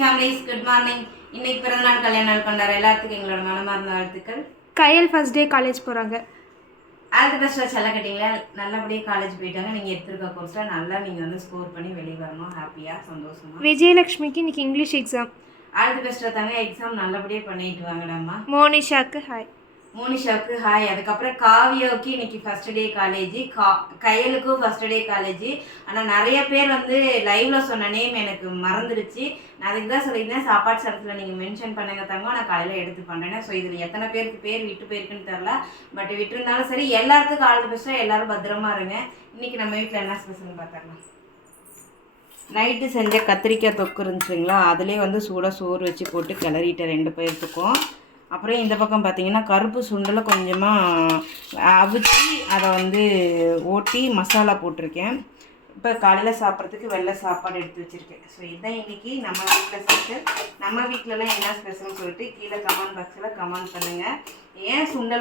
Families good morning. இன்னைக்கு பிறந்தநாள் கல்யாண நாள் கொண்டாடுற எல்லாத்துக்கும் எங்களோட மனமார்ந்த வாழ்த்துக்கள். கையல் ஃபர்ஸ்ட் டே காலேஜ் போகிறாங்க. ஆல் தி பெஸ்ட் செல்ல கட்டிங்களா, நல்லபடியாக காலேஜ் போயிட்டாங்க. நீங்கள் எடுத்துருக்க கோர்ஸில் நல்லா நீங்கள் வந்து ஸ்கோர் பண்ணி வெளியே வரணும், ஹாப்பியாக சந்தோஷமா. விஜயலக்ஷ்மிக்கு இன்னைக்கு English exam. All the best தாங்க, எக்ஸாம் நல்லபடியாக பண்ணிட்டு வாங்கடாம்மா. மோனிஷாக்கு ஹாய். மோனிஷாவுக்கு ஹாய். அதுக்கப்புறம் காவியாவுக்கு இன்னைக்கு ஃபர்ஸ்ட் டே காலேஜ், கையலுக்கும் ஃபர்ஸ்ட் டே காலேஜ். ஆனால் நிறைய பேர் வந்து லைவ்ல சொன்ன நேம் எனக்கு மறந்துடுச்சு. நான் அதுக்கு தான் சொல்லியிருந்தேன் சாப்பாடு சரத்தில் நீங்கள் மென்ஷன் பண்ணுங்க தாங்க, நான் காலையில் எடுத்து பண்ணுறேன். ஸோ இதில் எத்தனை பேருக்கு பேர் விட்டு போயிருக்குன்னு தெரில, பட் விட்டுருந்தாலும் சரி எல்லாத்துக்கும் ஆல் தி பெஸ்ட்டாக எல்லாரும் பத்திரமா இருங்க. இன்னைக்கு நம்ம வீட்டில் என்ன ஸ்பெஷல்னு பார்த்துக்கலாம். நைட்டு செஞ்ச கத்திரிக்காய் தொக்கு இருந்துச்சுங்களா, அதுலேயே வந்து சூடாக சோறு வச்சு போட்டு கிளறிட்டேன் 2 பேர்த்துக்கும். அப்புறம் இந்த பக்கம் பார்த்தீங்கன்னா கருப்பு சுண்டலை கொஞ்சமாக அவிச்சு அதை வந்து ஓட்டி மசாலா போட்டிருக்கேன். இப்போ காலையில் சாப்பிட்றதுக்கு வெள்ளை சாப்பாடு எடுத்து வச்சுருக்கேன். ஸோ இதுதான் இன்றைக்கி நம்ம வீட்டில் ஸ்பெஷல். நம்ம வீட்டிலலாம் என்ன ஸ்பெஷல்னு சொல்லிட்டு கீழே கமெண்ட் பாக்ஸில் கமெண்ட் பண்ணுங்கள். ஏன் சுண்டல்